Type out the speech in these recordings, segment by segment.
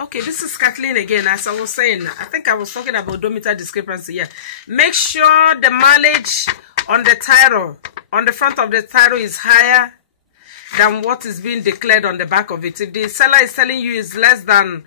Okay, this is Kathleen again. As I was saying, I think I was talking about odometer discrepancy. Yeah, make sure the mileage on the title, on the front of the title, is higher than what is being declared on the back of it. If the seller is telling you is less than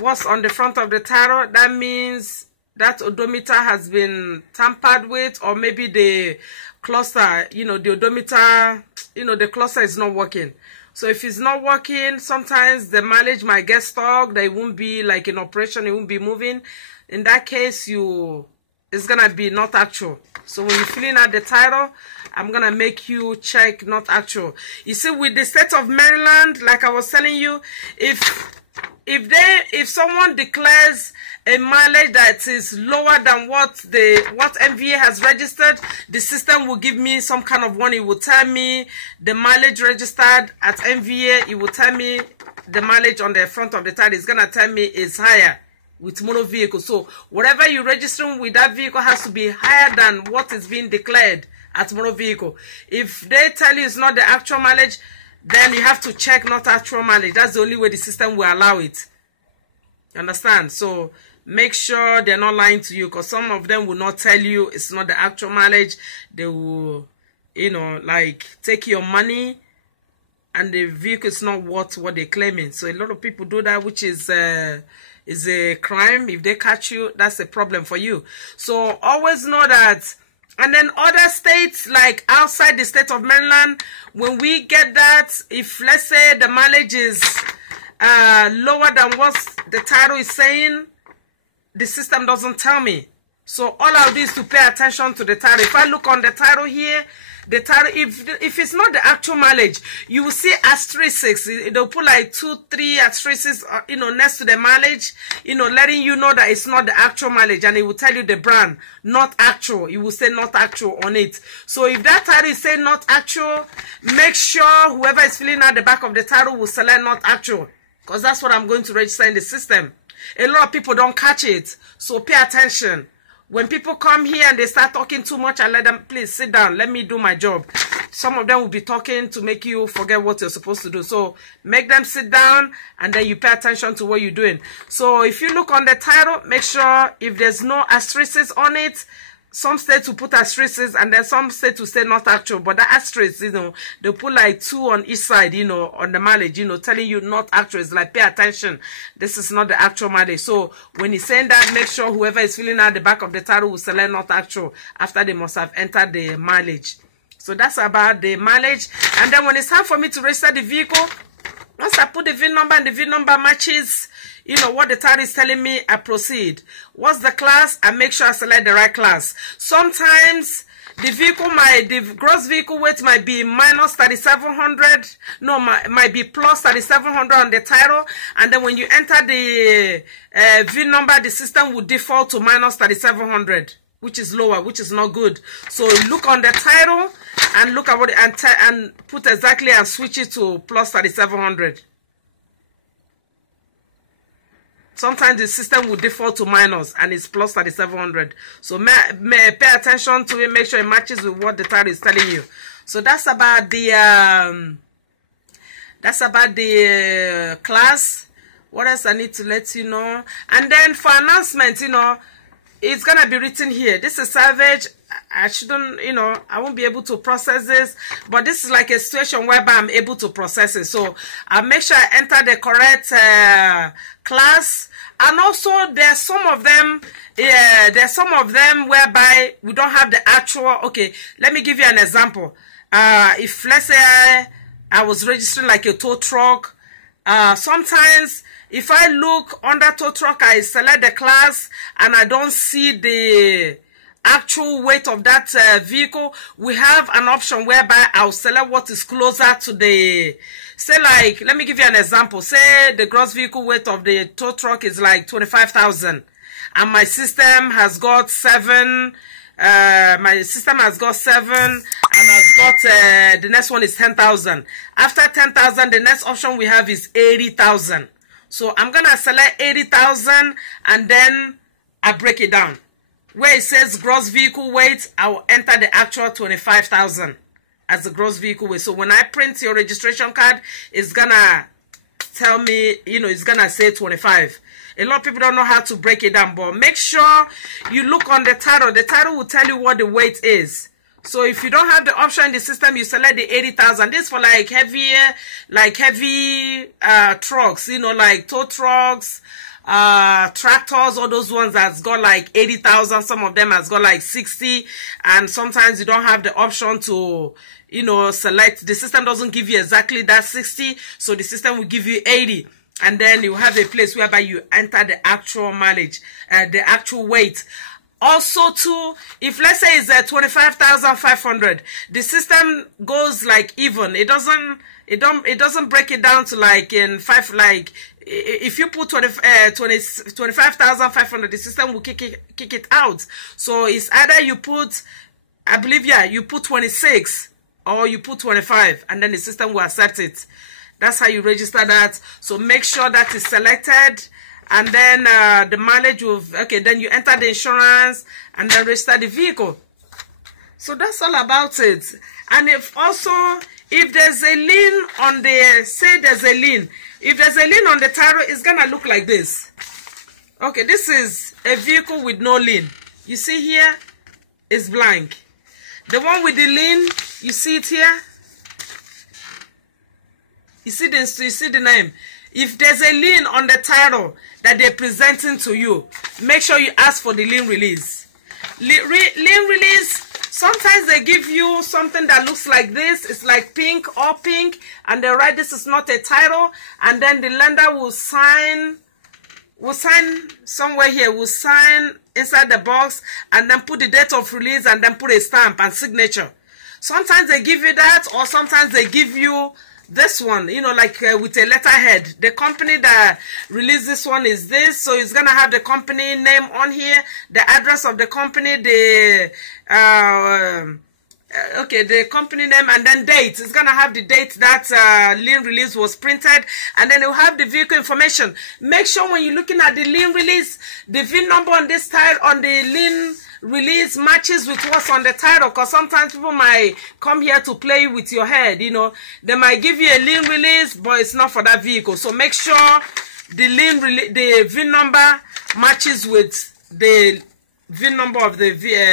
what's on the front of the title, that means that odometer has been tampered with, or maybe the cluster, the odometer, the cluster is not working. So if it's not working, sometimes the mileage might get stuck. They won't be like in operation. It won't be moving. In that case, it's gonna be not actual. So when you're filling out the title, I'm gonna make you check not actual. You see, with the state of Maryland, like I was telling you, if someone declares a mileage that is lower than what MVA has registered, the system will give me some kind of warning. It will tell me the mileage registered at MVA. It will tell me the mileage on the front of the title. It's gonna tell me it's higher with motor vehicle. So whatever you're registering with that vehicle has to be higher than what is being declared at motor vehicle. If they tell you it's not the actual mileage, then you have to check not actual mileage. That's the only way the system will allow it. Understand? So make sure they're not lying to you, because some of them will not tell you it's not the actual mileage. They will, like take your money, and the vehicle is not worth what they're claiming. So a lot of people do that, which is a crime. If they catch you, that's a problem for you. So always know that. And then other states, like outside the state of Maryland, when we get that, if let's say the mileage is lower than what the title is saying, the system doesn't tell me. So all I'll do is to pay attention to the title. If I look on the title here, the title, if it's not the actual mileage, you will see asterisks. They'll put like 2, 3 asterisks, next to the mileage, letting you know that it's not the actual mileage, and it will tell you the brand, not actual. You will say not actual on it. So if that title is saying not actual, make sure whoever is filling out the back of the title will select not actual, because that's what I'm going to register in the system. A lot of people don't catch it, so pay attention. When people come here and they start talking too much, I let them, please sit down, let me do my job. Some of them will be talking to make you forget what you're supposed to do. So make them sit down, and then you pay attention to what you're doing. So if you look on the title, make sure if there's no asterisks on it. Some states will put asterisks, and then some states will say not actual. But the asterisks, they put like 2 on each side, on the mileage, telling you not actual. It's like, pay attention. This is not the actual mileage. So when he's saying that, make sure whoever is filling out the back of the title will select not actual after they must have entered the mileage. So that's about the mileage. And then when it's time for me to register the vehicle, once I put the VIN number and the VIN number matches, what the title is telling me, I proceed. What's the class? I make sure I select the right class. Sometimes the gross vehicle weight might be minus 3,700. No, might be plus 3,700 on the title. And then when you enter the VIN number, the system will default to minus 3,700, which is lower, which is not good. So look on the title and look at what and put exactly and switch it to plus 3,700. Sometimes the system will default to minus and it's plus 3,700. So pay attention to it. Make sure it matches with what the title is telling you. So that's about the class. What else I need to let you know? And then for announcements, it's gonna be written here. This is salvage. I shouldn't, I won't be able to process this, but this is like a situation whereby I'm able to process it. So I'll make sure I enter the correct class. And also there's some of them whereby we don't have the actual. Okay, let me give you an example. If let's say I was registering like a tow truck, sometimes if I look under tow truck, I select the class and I don't see the actual weight of that vehicle, we have an option whereby I'll select what is closer to the, say like, let me give you an example. Say the gross vehicle weight of the tow truck is like 25,000 and my system has got 7, and has got the next one is 10,000. After 10,000, the next option we have is 80,000. So I'm gonna select 80,000 and then I break it down. Where it says gross vehicle weight, I will enter the actual 25,000 as the gross vehicle weight. So when I print your registration card, it's gonna tell me, you know, it's gonna say 25. A lot of people don't know how to break it down, but make sure you look on the title. The title will tell you what the weight is. So if you don't have the option in the system, you select the 80,000. This is for like heavy trucks, you know, like tow trucks, tractors, all those ones that's got like 80,000. Some of them has got like 60, and sometimes you don't have the option to, you know, select. The system doesn't give you exactly that 60, so the system will give you 80. And then you have a place whereby you enter the actual mileage, the actual weight. Also, too, if let's say it's 25,500, the system goes like even. It doesn't break it down to like in five. Like if you put 25,500, the system will kick it out. So it's either you put, I believe, yeah, you put 26 or you put 25, and then the system will accept it. That's how you register that. So make sure that is selected, and then the mileage will, okay, then you enter the insurance and then register the vehicle. So that's all about it. And if there's a lien on the, say there's a lien, if there's a lien on the title, it's gonna look like this. Okay, this is a vehicle with no lien. You see here, it's blank. The one with the lien, you see it here. You see the name. If there's a lien on the title that they're presenting to you, make sure you ask for the lien release. Lien release, sometimes they give you something that looks like this. It's like pink or pink, and they write this is not a title, and then the lender will sign somewhere here, will sign inside the box, and then put the date of release, and then put a stamp and signature. Sometimes they give you that, or sometimes they give you this one, you know, like with a letterhead. The company that released this one is this, so it's gonna have the company name on here, the address of the company, the the company name, and then date. It's gonna have the date that lien release was printed, and then it will have the vehicle information. Make sure when you're looking at the lien release, the VIN number on this title, on the lien release, matches with what's on the title, because sometimes people might come here to play with your head. You know, they might give you a lien release, but it's not for that vehicle. So make sure the VIN number matches with the VIN number of the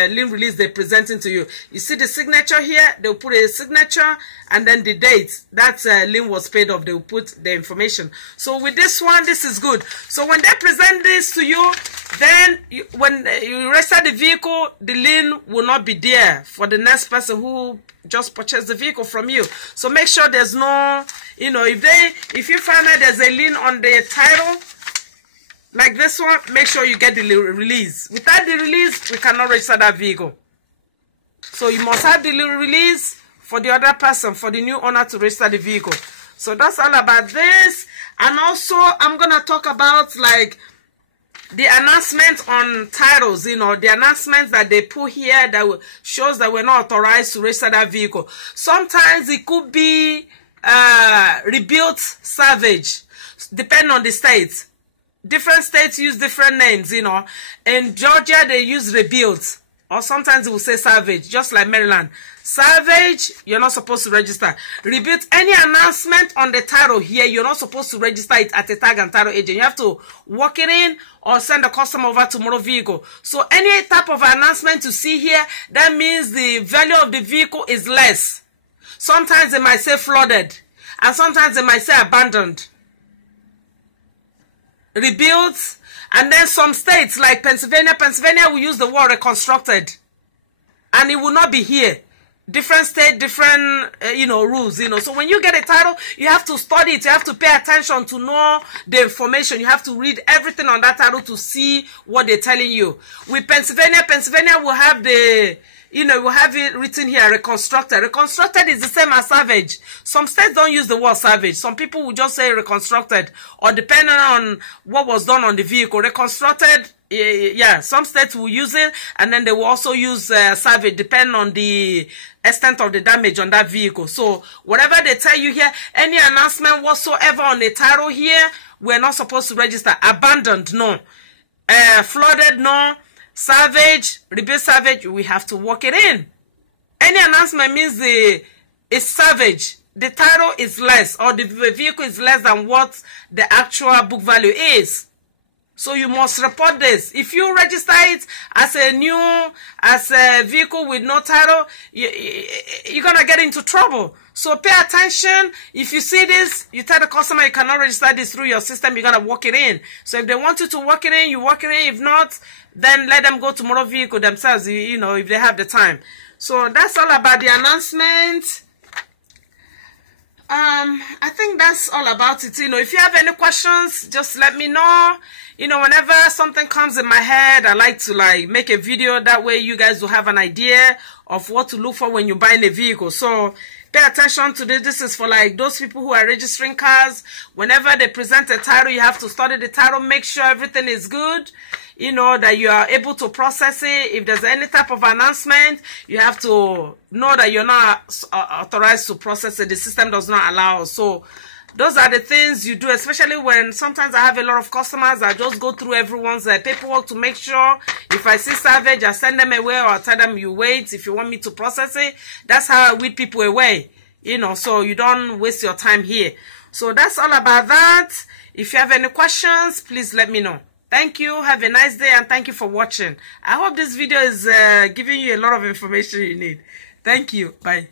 lien release they're presenting to you. You see the signature here, they'll put a signature, and then the date that lien was paid off, they'll put the information. So with this one, this is good. So when they present this to you, then when you register the vehicle, the lien will not be there for the next person who just purchased the vehicle from you. So make sure there's no, you know, if you find that there's a lien on the title, like this one, make sure you get the release. Without the release, we cannot register that vehicle. So you must have the release for the other person, for the new owner to register the vehicle. So that's all about this. And also, I'm going to talk about like the announcement on titles, you know, the announcements that they put here that shows that we're not authorized to register that vehicle. Sometimes it could be rebuilt salvage, depending on the state. Different states use different names, you know. In Georgia, they use rebuilt, or sometimes it will say salvage, just like Maryland. Salvage, you're not supposed to register. Rebuilt, any announcement on the title here, you're not supposed to register it at a tag and title agent. You have to walk it in or send the customer over to motor vehicle. So any type of announcement you see here, that means the value of the vehicle is less. Sometimes they might say flooded, and sometimes they might say abandoned, rebuilt. And then some states like Pennsylvania will use the word reconstructed, and it will not be here. Different state, different you know, rules, you know. So when you get a title, you have to study it, you have to pay attention to know the information, you have to read everything on that title to see what they're telling you. With Pennsylvania will have the, you know, we'll have it written here, reconstructed. Reconstructed is the same as salvage. Some states don't use the word salvage. Some people will just say reconstructed, or depending on what was done on the vehicle. Reconstructed, yeah, some states will use it, and then they will also use salvage, depending on the extent of the damage on that vehicle. So whatever they tell you here, any announcement whatsoever on the title here, we're not supposed to register. Abandoned, no. Flooded, no. Salvage, rebuilt salvage, we have to walk it in. Any announcement means it's salvage. the title is less, or the vehicle is less than what the actual book value is. So you must report this. If you register it as a vehicle with no title, you're gonna get into trouble. So pay attention. If you see this, you tell the customer you cannot register this through your system, you gotta work it in. So if they want you to work it in, you work it in. If not, then let them go to motor vehicle themselves, you know, if they have the time. So that's all about the announcement. I think that's all about it. You know, if you have any questions, just let me know. You know, whenever something comes in my head, I like to make a video. That way you guys will have an idea of what to look for when you're buying a vehicle. So pay attention to this. This is for those people who are registering cars. Whenever they present a title, you have to study the title, make sure everything is good. You know, that you are able to process it. If there's any type of announcement, you have to know that you're not authorized to process it. The system does not allow. So those are the things you do, especially when sometimes I have a lot of customers. I just go through everyone's paperwork to make sure if I see salvage, I send them away, or I tell them you wait if you want me to process it. That's how I weed people away, you know, so you don't waste your time here. So that's all about that. If you have any questions, please let me know. Thank you. Have a nice day, and thank you for watching. I hope this video is giving you a lot of information you need. Thank you. Bye.